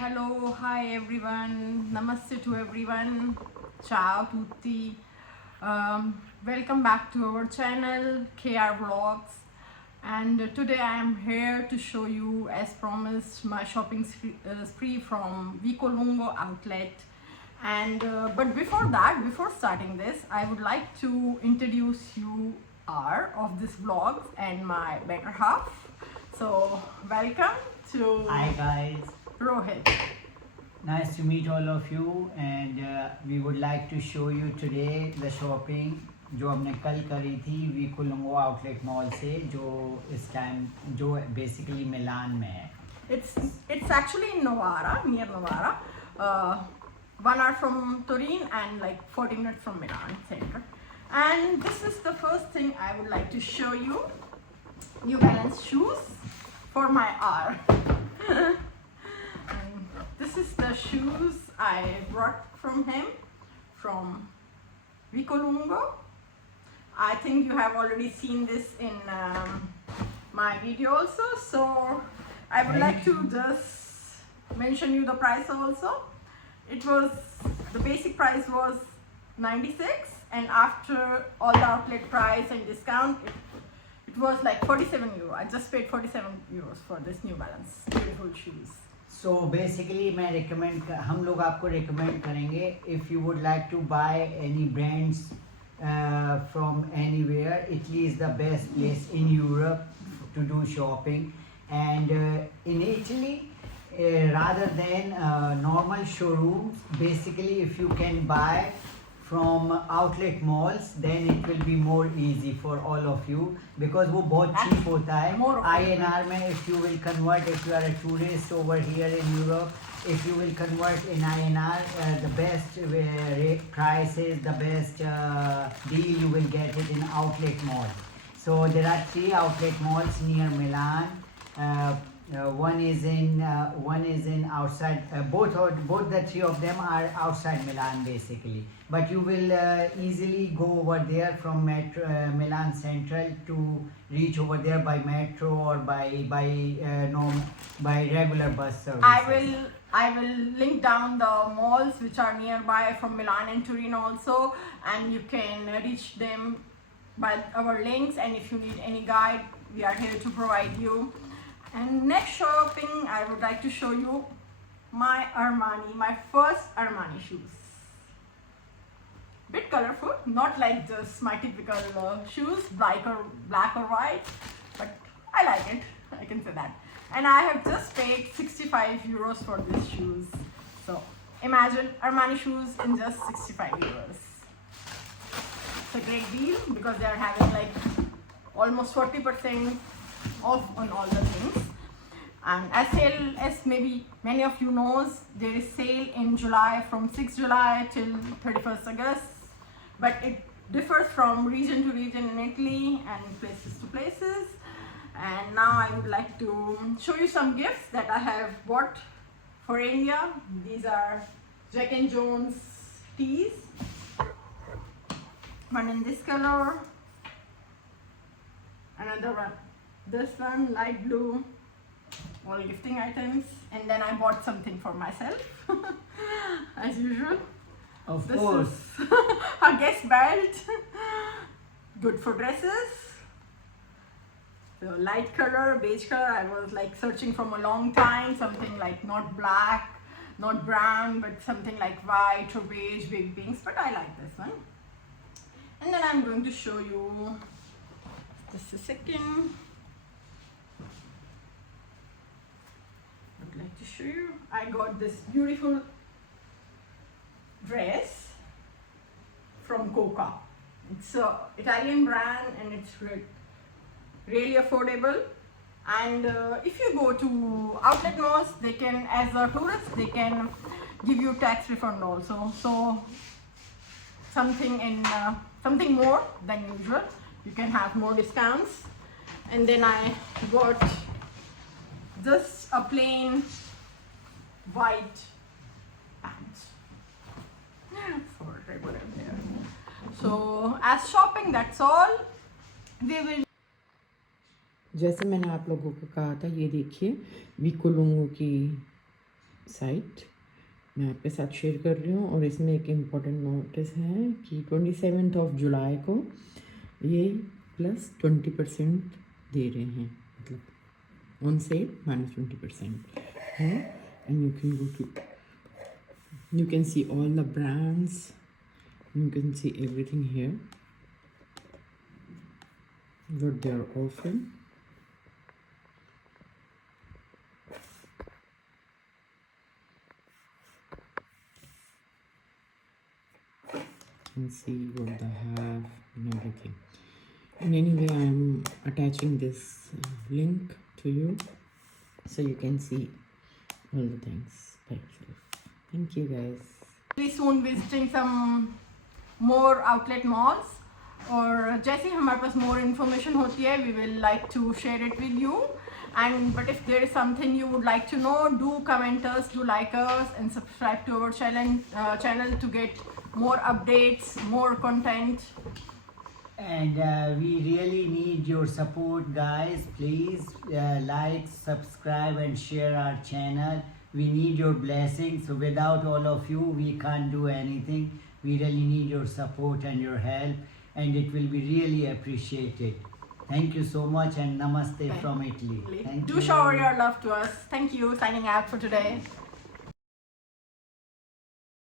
Hello, hi everyone, namaste to everyone, ciao tutti. Welcome back to our channel KR Vlogs, and today I am here to show you, as promised, my shopping spree from Vicolungo outlet. And but before that, before starting this, I would like to introduce you of this vlog and my better half. So welcome to Hi guys, Rohit. nice to meet all of you and we would like to show you today the shopping जो हमने कल करी थी वीकोलुंगो outlet mall से जो इस time जो basically मिलान में है. It's actually in Novara, near Novara, 1 hour from Torino and like 40 minutes from Milan center. And this is the first thing I would like to show you. New Balance shoes for my hour. And this is the shoes I brought from him, from Vicolungo. I think you have already seen this in my video also, so I would like to just mention you the price also. It was, the basic price was 96, and after all the outlet price and discount, it was like 47 euro. I just paid 47 euros for this New Balance beautiful shoes. So basically हम लोग आपको recommend करेंगे if you would like to buy any brands from anywhere. Italy is the best place in Europe to do shopping, and in Italy rather than normal showrooms, basically if you can buy from outlet malls, then it will be more easy for all of you because वो बहुत cheap होता है. INR में if you will convert, if you are a tourist over here in Europe, if you will convert in INR, the best rate prices, the best deal you will get it in outlet mall. So there are 3 outlet malls near Milan. One is in outside. Both the 3 of them are outside Milan basically. But you will easily go over there from Milan Central to reach over there by metro or by regular bus services. I will link down the malls which are nearby from Milan and Torino also, and you can reach them by our links. And if you need any guide, we are here to provide you. And next shopping, I would like to show you my first Armani shoes. Bit colorful, not like just my typical shoes, black or white, but I like it, I can say that. And I have just paid 65 euros for these shoes. So imagine Armani shoes in just 65 euros. It's a great deal because they are having like almost 40% off on all the things. And as maybe many of you knows, there is sale in July from 6th July till 31st August, but it differs from region to region in Italy and places to places. And now I would like to show you some gifts that I have bought for India. These are Jack and Jones tees, one in this color, another one this one, light blue, all gifting items. And then I bought something for myself as usual. Of this course. Is a guest belt, good for dresses. So light color, beige color. I was like searching from a long time, something like not black, not brown, but something like white or beige, big pinks, but I like this one. And then I'm going to show you just a second. I'd like to show you. I got this beautiful dress from Coca. It's an Italian brand and it's really affordable. And if you go to outlet malls, they can, as a tourist, they can give you tax refund also. So something more than usual. You can have more discounts. And then I got just a plain white pants for regular wear. So as shopping, that's all. We will. जैसे मैंने आप लोगों को कहा था, ये देखिए वीकोलुंगो की साइट मैं आपके साथ शेयर कर रही हूँ। और इसमें एक इम्पॉर्टेंट नोटिस है कि 27 जुलाई को ये +20% दे रहे हैं, मतलब ऑन सेल -20% है। And you can see all the brands, you can see everything here what they are offering. And see what they have and everything. And anyway, I am attaching this link to you so you can see all the things by yourself. Thank you guys. Very soon visiting some more outlet malls, और जैसे ही हमारे पास more information होती है we will like to share it with you. And but if there is something you would like to know, do comment us, do like us, and subscribe to our channel to get more updates, more content. And we really need your support, guys. Please like, subscribe and share our channel. We need your blessings. So without all of you we can't do anything. We really need your support and your help, and it will be really appreciated. Thank you so much, and namaste from Italy. Thank Do you. shower your love to us. Thank you. Signing out for today.